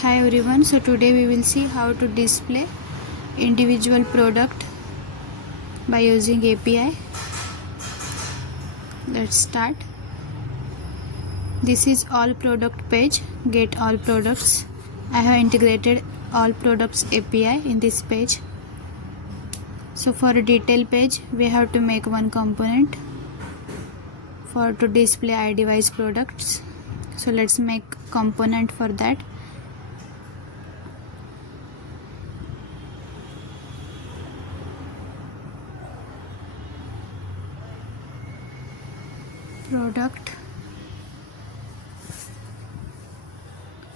Hi everyone, so today we will see how to display individual product by using API. Let's start. This is all product page, get all products. I have integrated all products API in this page. So for a detail page, we have to make one component to display iDevice products. So let's make component for that. Product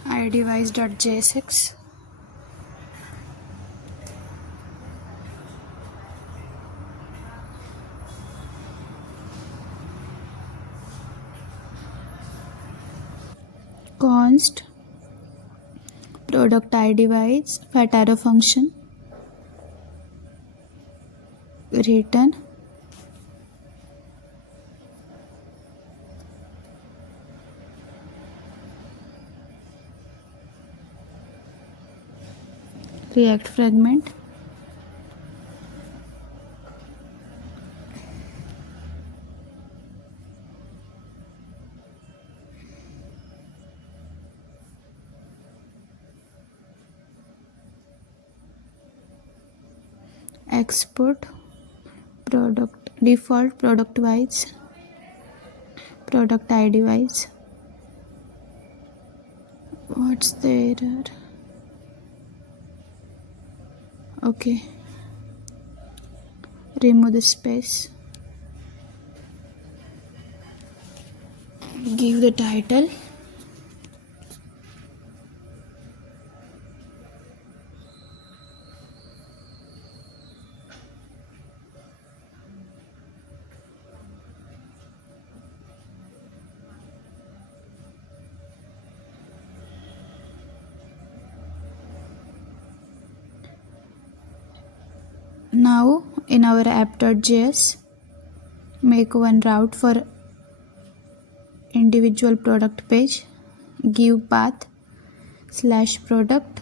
iDevice.js. Const product iDevice fat arrow function return React fragment export product default product wise product iDevice. What's the error? Okay, remove the space, give the title, now in our app.js make one route for individual product page, give path /product/id,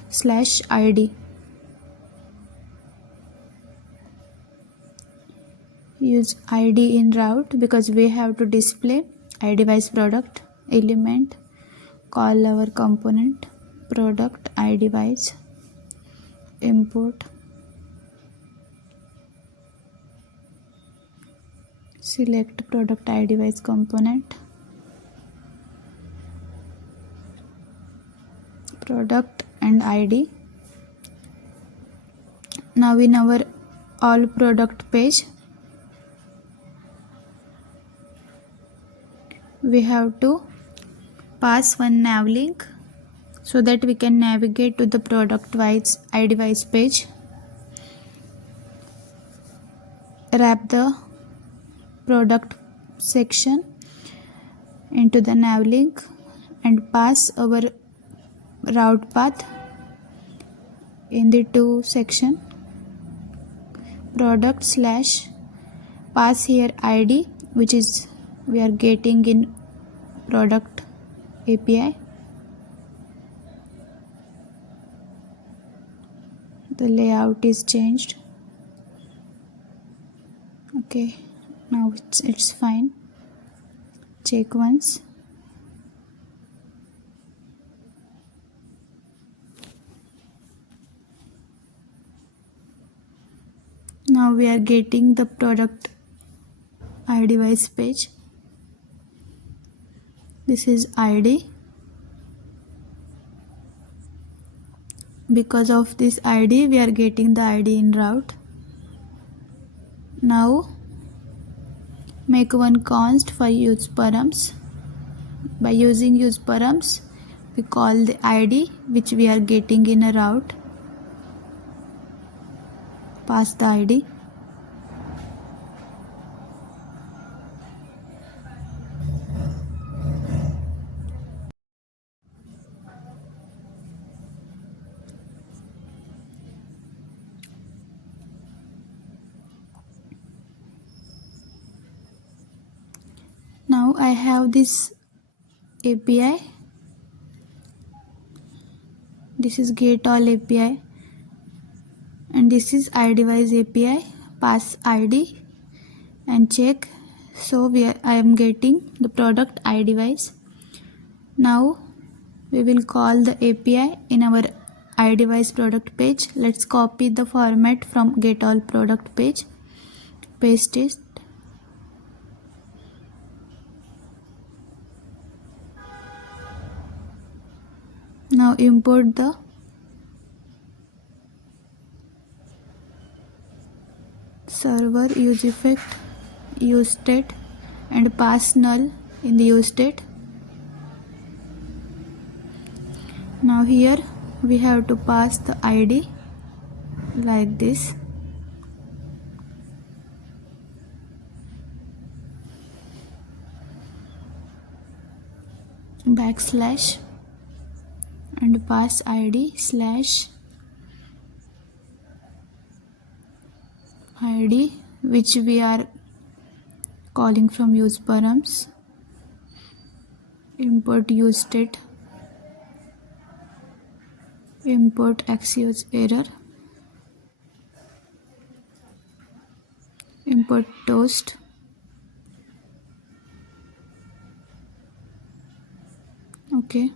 use id in route because we have to display iDevice product element, call our component product iDevice, import, select product iDevice component, product and id. Now in our all product page we have to pass one nav link so that we can navigate to the product wise iDevice page. Wrap the product section into the nav link and pass our route path in the two section, product / pass here id which is we are getting in product API. The layout is changed. Okay, now it's fine. Check once. Now we are getting the product iDevice page. This is id. Because of this id we are getting the id in route. Now make one const for use params. By using use params we call the id which we are getting in a route, pass the id. Now I have this API This is get all API, and this is iDevice API. Pass ID and check. So I am getting the product iDevice. Now we will call the API in our iDevice product page. Let's copy the format from get all product page, paste it. Now import the server use effect, use state, and pass null in the use state. Now here we have to pass the ID like this. Backslash and pass ID slash ID, which we are calling from use params. Import use state, import Axios error, import toast, okay.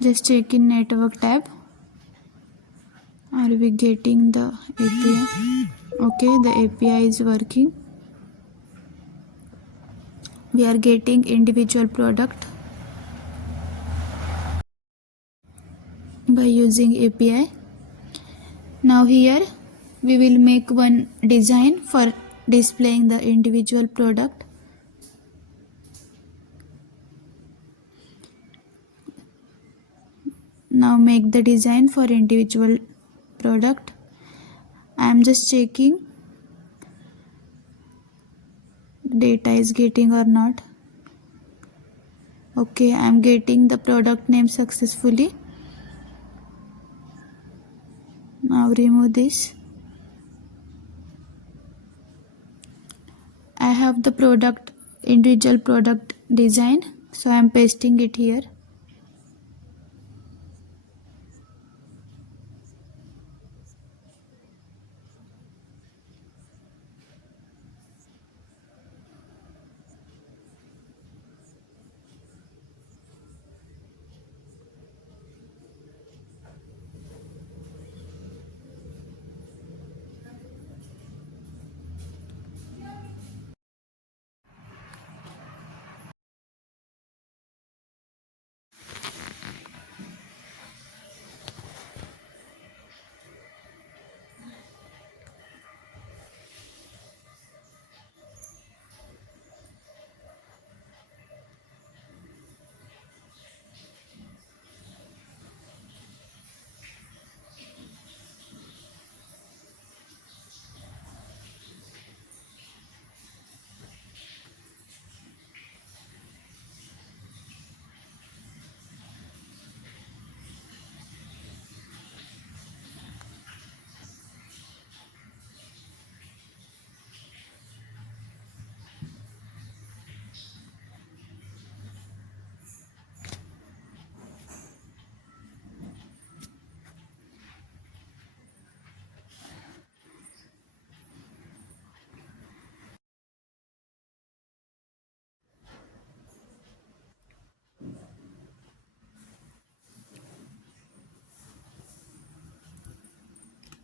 Just check in network tab. Are we getting the API? Okay, the API is working. We are getting individual product by using API. Now here we will make one design for displaying the individual product. Now make the design for individual product. I am just checking data is getting or not. Okay, I am getting the product name successfully. Now remove this. I have the product individual product design, so I am pasting it here.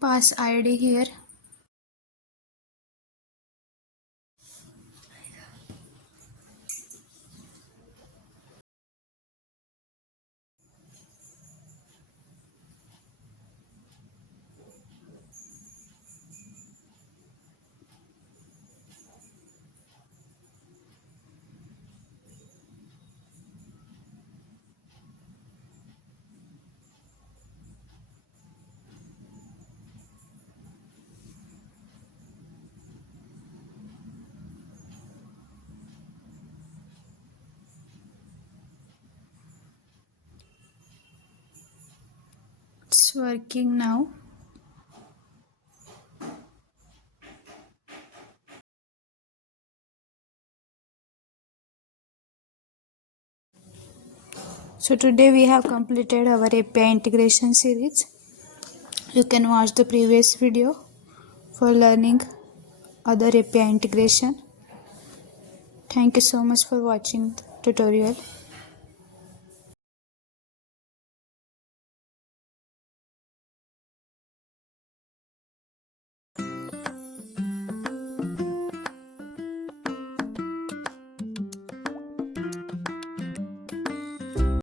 Pass ID here. It's working now. So today we have completed our API integration series. You can watch the previous video for learning other API integration. Thank you so much for watching the tutorial.